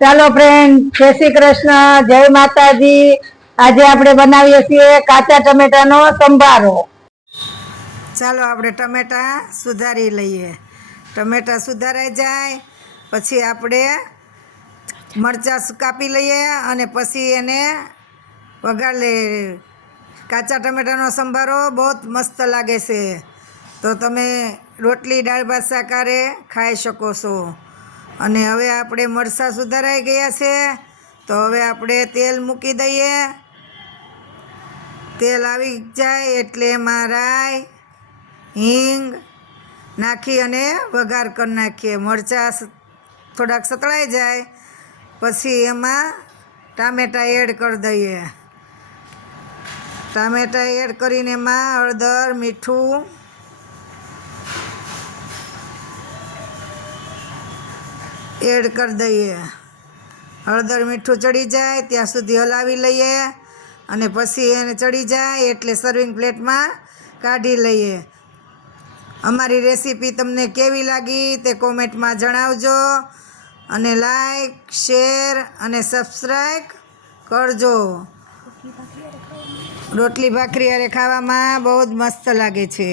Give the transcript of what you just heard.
ચાલો ફ્રેન્ડ, જય શ્રી કૃષ્ણ, જય માતાજી। આજે આપણે બનાવીએ છીએ કાચા ટમેટાનો સંભારો। ચાલો આપણે ટમેટા સુધારી લઈએ। ટમેટા સુધારાઈ જાય પછી આપણે મરચાં કાપી લઈએ અને પછી એને વઘાર લઈએ। કાચા ટમેટાનો સંભારો બહુ મસ્ત લાગે છે, તો તમે રોટલી દાળ ભાત શાકારે ખાઈ શકો છો। અને હવે આપણે મરચાં સુધારાઈ ગયા છે, તો હવે આપણે તેલ મૂકી દઈએ। તેલ આવી જાય એટલે એમાં રાઈ હિંગ નાખી અને વઘાર કરી નાખીએ। મરચાં થોડાક સતળાઈ જાય પછી એમાં ટામેટાં એડ કરી દઈએ। ટામેટાં એડ કરીને એમાં હળદર મીઠું એડ કરી દઈએ। હળદર મીઠું ચડી જાય ત્યાં સુધી હલાવી લઈએ અને પછી એને ચડી જાય એટલે સર્વિંગ પ્લેટમાં કાઢી લઈએ। અમારી રેસીપી તમને કેવી લાગી તે કોમેન્ટમાં જણાવજો અને લાઈક શેર અને સબસ્ક્રાઈબ કરજો। રોટલી ભાખરી હારે ખાવામાં બહુ જ મસ્ત લાગે છે।